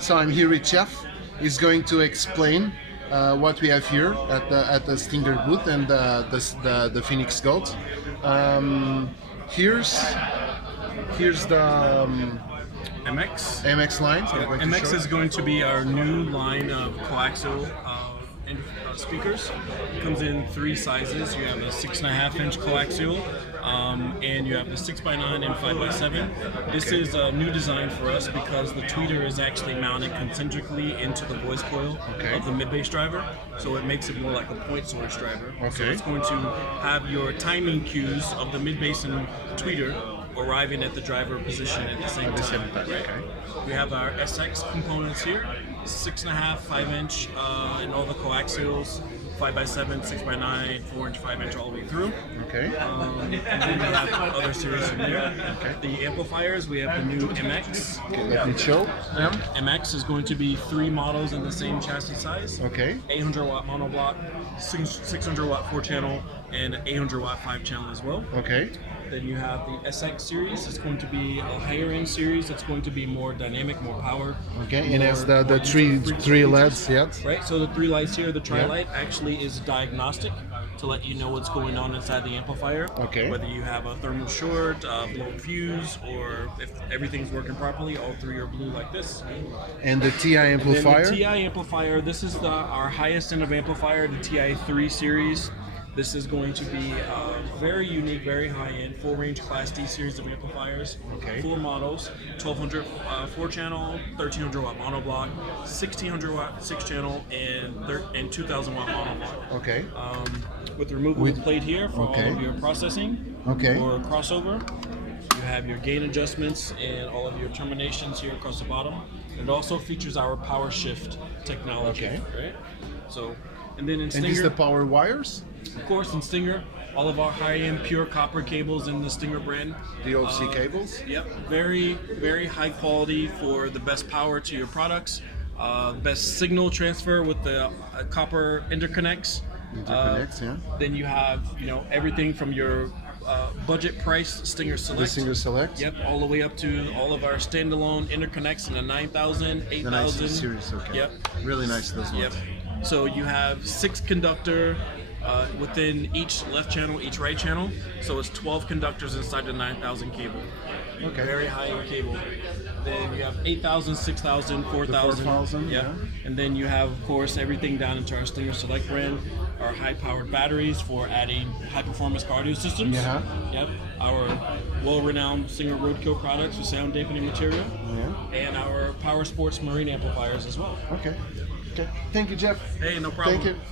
So I'm here with Jeff. He's going to explain what we have here at the Stinger booth and the Phoenix Gold. Here's the MX line. So MX is going to be our new line of coaxial speakers. It comes in three sizes. You have a 6.5-inch coaxial, and you have the 6x9 and 5x7. This is a new design for us because the tweeter is actually mounted concentrically into the voice coil of the mid-bass driver, so it makes it more like a point source driver. So it's going to have your timing cues of the mid-bass and tweeter arriving at the driver position at the same time. We have our SX components here, 6.5, 5-inch, and all the coaxials, 5x7, 6x9, 4-inch, 5-inch, all the way through. And then we have other series in there. The amplifiers, we have the new MX. Let me show them. MX is going to be 3 models in the same chassis size. 800 watt monoblock, 600 watt 4-channel, and 800 watt 5-channel as well. Then you have the SX series. It's going to be a higher end series. It's going to be more dynamic, more power. And it has the three LEDs, Right. So the 3 lights here, the tri-light actually is diagnostic to let you know what's going on inside the amplifier. Whether you have a thermal short, blown fuse, or if everything's working properly, all 3 are blue like this. And the TI amplifier. And then the TI amplifier. This is our highest end of amplifier, the TI 3 series. This is going to be a very unique, very high-end, full-range Class D series of amplifiers. 4 models, 1200 4-channel, 1300 watt monoblock, 1600 watt 6-channel, and 2000 watt monoblock. With the removable plate here for all of your processing or crossover. You have your gain adjustments and all of your terminations here across the bottom. It also features our power shift technology. Right? So, and then in Stinger, and these the power wires? Of course, in Stinger, all of our high-end pure copper cables in the Stinger brand. The OFC cables? Yep, very, very high quality for the best power to your products. Best signal transfer with the copper interconnects. Then you have, everything from your budget price Stinger Select. The Stinger Select? Yep, all the way up to all of our standalone interconnects in the 9000, 8000. The series, Yep. Really nice, those ones. Yep. So you have 6 conductor within each left channel, each right channel. So it's 12 conductors inside the 9000 cable. Very high-end cable. Then you have 8000, 6000, 4000. 4000, And then you have, of course, everything down into our Stinger Select brand. Our high-powered batteries for adding high-performance cardio systems. Yep. Our well-renowned Stinger Roadkill products with sound dampening material. And our Power Sports marine amplifiers as well. Okay. Thank you, Jeff. Hey, no problem. Thank you.